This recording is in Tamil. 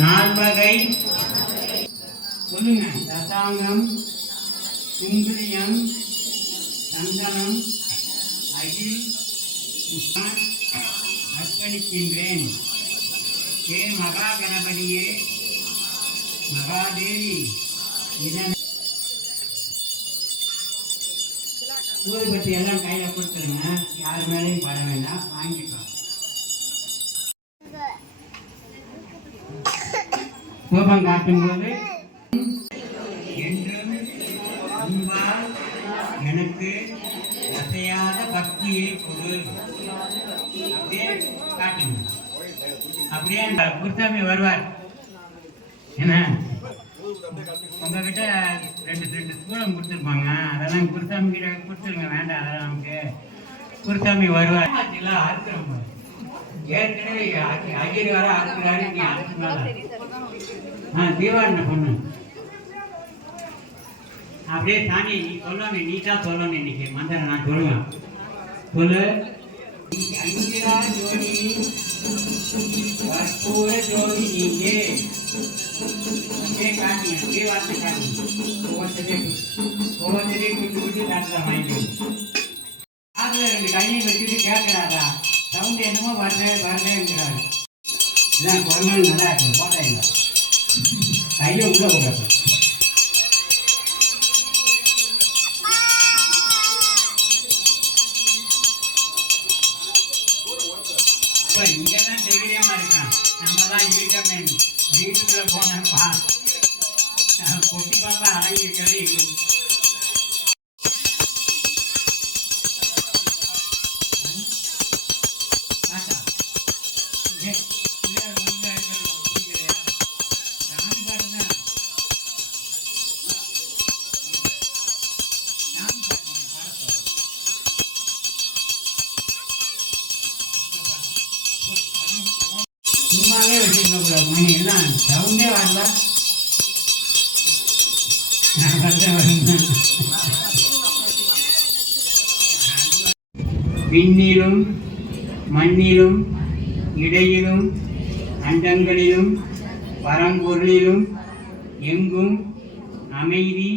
நால்வகை சொல்லுங்க. தசாங்கம் சுந்திரியம் சந்தனம் அகில் அர்ப்பணிக்கின்றேன். ஏ மகா கணபதியே மகாதேவி இதன் ஊதுபத்தி எல்லாம் கையில் கொடுத்துருங்க. யார் மேலேயும் பட வேண்டாம். வாங்கிப்பாங்க கோபம் காட்டும்போது என்றும் அன்பால் எனக்கு அசையாத பக்தியை கொடு. அப்படியே காட்டுங்க. அப்படியே அந்த குருசாமி வருவார். என்ன? உங்ககிட்ட ரெண்டு ரெண்டு ஸ்கூலம் கொடுத்துருப்பாங்க. அதெல்லாம் குருசாமி கிட்ட கொடுத்துருங்க. வேண்டாம் அதெல்லாம் நமக்கு. குருசாமி வருவார். அறுக்கிறோம் ஏற்கனவே அஜிரி வர அறுக்கிறாரு நீ ஆ தீவாரண பொண்ணு. அப்படியே சாமி நீ சொல்லணும் நீட்டா சொல்லணும் இன்னைக்கு. மந்திரம் நான் சொல்லுவேன். சொல்லு. அங்கிரா ஜோதி கற்பூர ஜோதி அப்படியே ஒவ்வொருத்தரையும் ஒவ்வொருத்தரையும் குட்டி குட்டி வாங்கிக்கணும் ரெண்டு கையை வச்சுட்டு கேட்கிறாரா? சவுண்ட் என்னமோ வரல வரலங்கிறாரு. இதான் குரமல் நல்லா இருக்கு போட்டாங்க கையை உள்ள போடுறாரு இப்ப இங்கதான் தைரியமா இருக்கான் நம்ம தான் இருக்கமே வீட்டுக்குள்ள போனப்பா பொட்டி பாப்பா அடங்கி இருக்கிறது சும்மாவே வச்சுருக்கக்கூடாது மணி எல்லாம் சவுண்டே வரல நான் வரல விண்ணிலும் மண்ணிலும் இடையிலும் அண்டங்களிலும் பரம்பொருளிலும் எங்கும் அமைதி